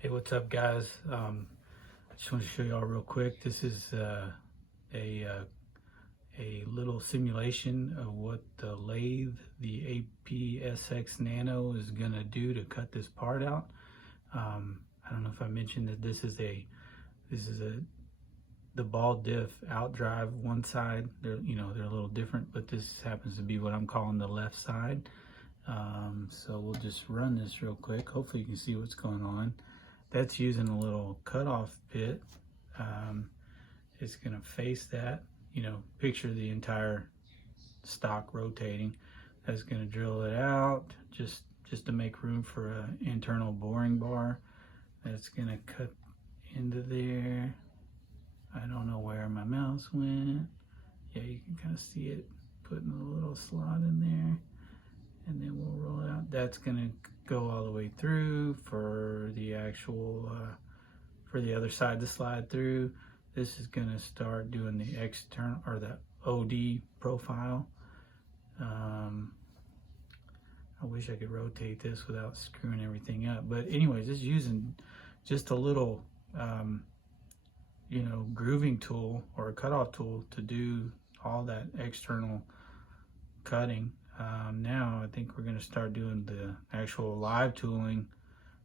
Hey, what's up, guys? I just want to show y'all real quick. This is a little simulation of what the lathe, the APSX Nano, is gonna do to cut this part out. I don't know if I mentioned that this is the ball diff out drive one side. They're a little different, but this happens to be what I'm calling the left side. So we'll just run this real quick. Hopefully you can see what's going on. That's using a little cutoff bit. It's gonna face that, picture the entire stock rotating. That's gonna drill it out just to make room for an internal boring bar. That's gonna cut into there. I don't know where my mouse went. Yeah, you can kind of see it putting a little slot in there. And then we'll roll it out. That's gonna go all the way through for the actual, for the other side to slide through. This is gonna start doing the external, or the OD profile. I wish I could rotate this without screwing everything up. But anyways, it's using just a little, grooving tool or a cutoff tool to do all that external cutting. Now I think we're going to start doing the actual live tooling,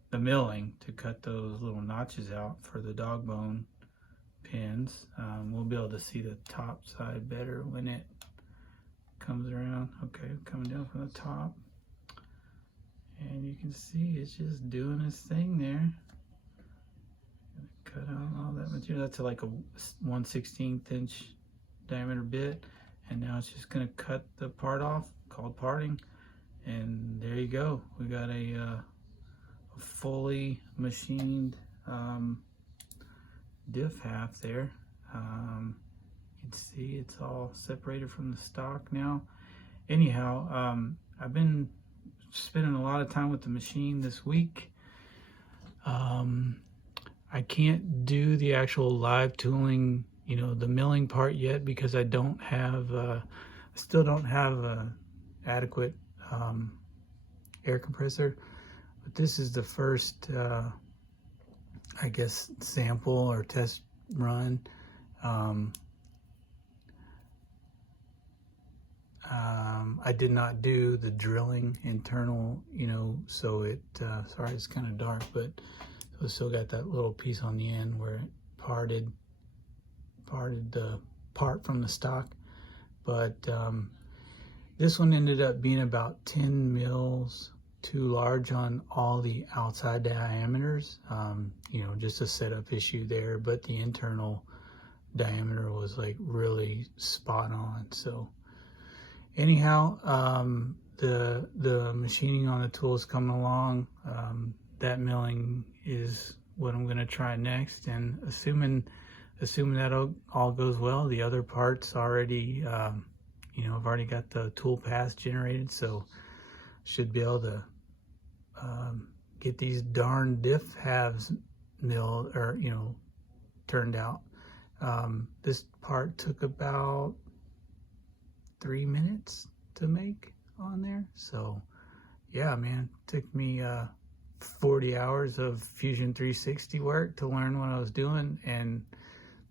the milling, to cut those little notches out for the dog bone pins. We'll be able to see the top side better when it comes around. Okay, coming down from the top, and you can see it's just doing its thing there. Cut out all that material. That's like a 1/16 inch diameter bit, and now it's just going to cut the part off, called parting, and there you go. We got a fully machined diff half there. You can see it's all separated from the stock now. Anyhow, I've been spending a lot of time with the machine this week. I can't do the actual live tooling, the milling part yet, because I don't have, still don't have a adequate air compressor. But this is the first, I guess, sample or test run. I did not do the drilling internal, so it, sorry, it's kind of dark, but so still got that little piece on the end where it parted the part from the stock. But this one ended up being about 10 mils too large on all the outside diameters. Just a setup issue there, but the internal diameter was like really spot on. So anyhow, the machining on the tool is coming along. That milling is what I'm going to try next, and assuming that all goes well, the other parts already, I've already got the tool paths generated, so should be able to get these darn diff halves milled, or turned out. This part took about 3 minutes to make on there, so yeah, man, took me 40 hours of Fusion 360 work to learn what I was doing, and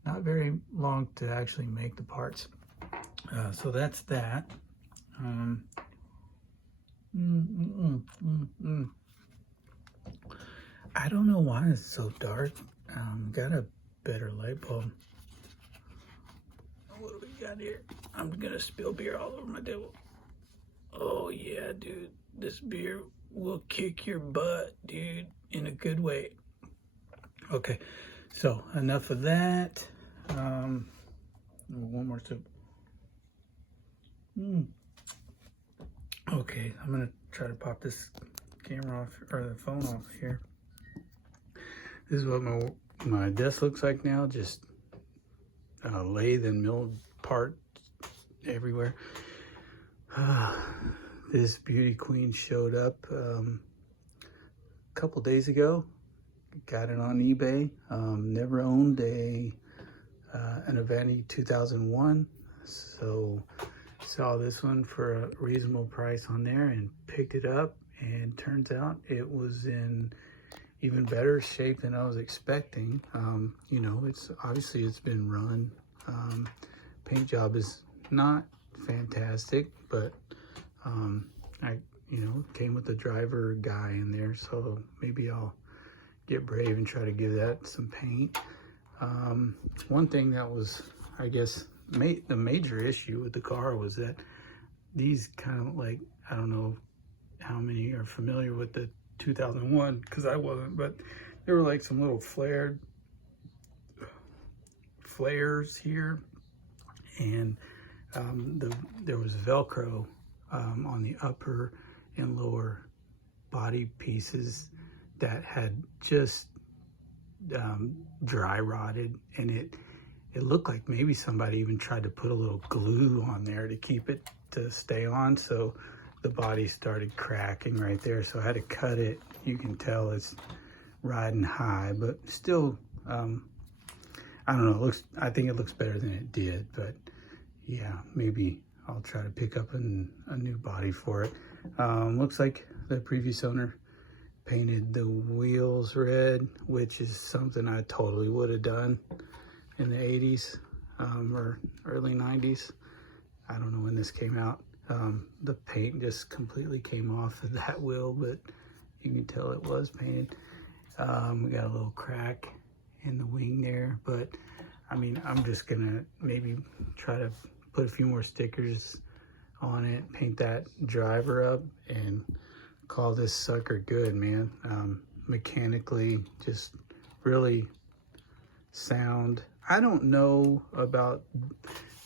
not very long to actually make the parts. So that's that. I don't know why it's so dark. Got a better light bulb. What do we got here? I'm gonna spill beer all over my table. Oh yeah, dude, this beer will kick your butt, dude, in a good way. Okay, so enough of that. One more sip. Okay, I'm gonna try to pop this camera off, or the phone off here. This is what my desk looks like now, just lathe and milled parts everywhere. This beauty queen showed up a couple days ago. Got it on eBay. Never owned an Avante 2001, so saw this one for a reasonable price on there and picked it up, and turns out it was in even better shape than I was expecting. You know, it's been run. Paint job is not fantastic, but you know, came with the driver guy in there, so maybe I'll get brave and try to give that some paint. One thing that was, I guess, the major issue with the car was that these kind of, like, I don't know how many are familiar with the 2001, because I wasn't, but there were like some little flares here, and there was Velcro on the upper and lower body pieces that had just dry rotted, and it looked like maybe somebody even tried to put a little glue on there to keep it to stay on, so the body started cracking right there. So I had to cut it. You can tell it's riding high, but still, I don't know, I think it looks better than it did, but yeah, maybe I'll try to pick up a new body for it. Looks like the previous owner painted the wheels red, which is something I totally would have done in the 80s or early 90s. I don't know when this came out. The paint just completely came off of that wheel, but you can tell it was painted. We got a little crack in the wing there, but I mean, I'm just gonna maybe try to put a few more stickers on it, paint that driver up, and call this sucker good, man. Mechanically, just really sound. I don't know about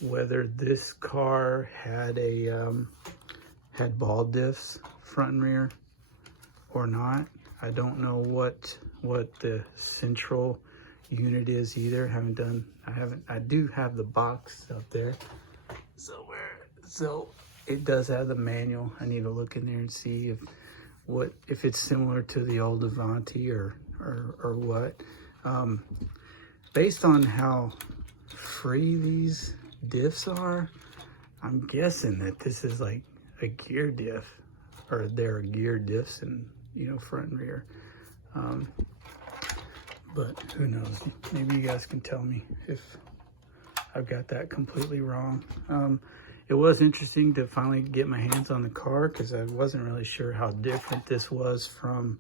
whether this car had had ball diffs front and rear or not. I don't know what the central unit is either. I do have the box up there somewhere, so it does have the manual. I need to look in there and see if it's similar to the old Avante or what. Based on how free these diffs are, I'm guessing that this is like a gear diff, or there are gear diffs in, you know, front and rear. But who knows? Maybe you guys can tell me if I've got that completely wrong. It was interesting to finally get my hands on the car, because I wasn't really sure how different this was from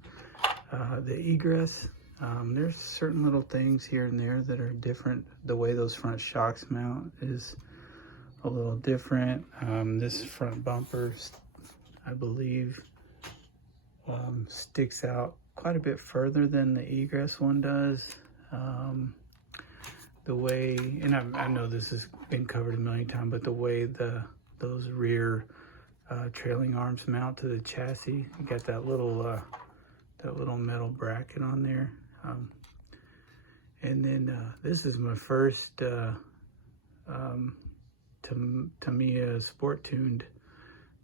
the egress. There's certain little things here and there that are different. The way those front shocks mount is a little different. This front bumper, I believe, sticks out quite a bit further than the egress one does. The way, and I know this has been covered a million times, but the way those rear trailing arms mount to the chassis, you got that little metal bracket on there. And then this is my first Tamiya sport tuned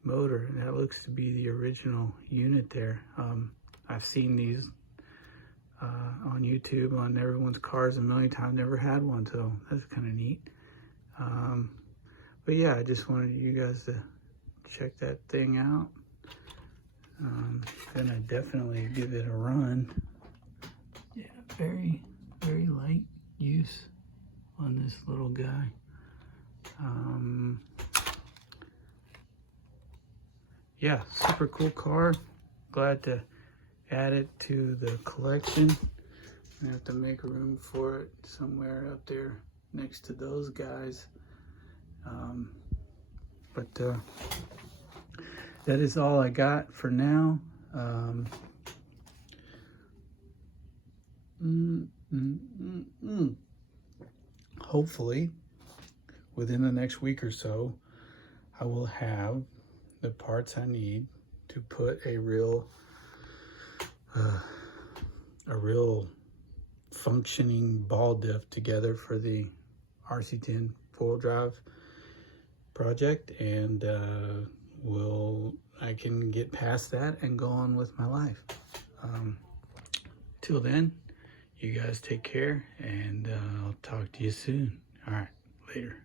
motor, and that looks to be the original unit there. I've seen these on YouTube on everyone's cars a million times, never had one, so that's kind of neat. But yeah, I just wanted you guys to check that thing out. Gonna definitely give it a run. Yeah, very, very light use on this little guy. Yeah, super cool car. Glad to add it to the collection. I have to make room for it somewhere up there next to those guys. But that is all I got for now. Hopefully, within the next week or so, I will have the parts I need to put a real functioning ball diff together for the RC10 four-wheel drive project, and I can get past that and go on with my life. Till then, you guys take care, and I'll talk to you soon. All right, later.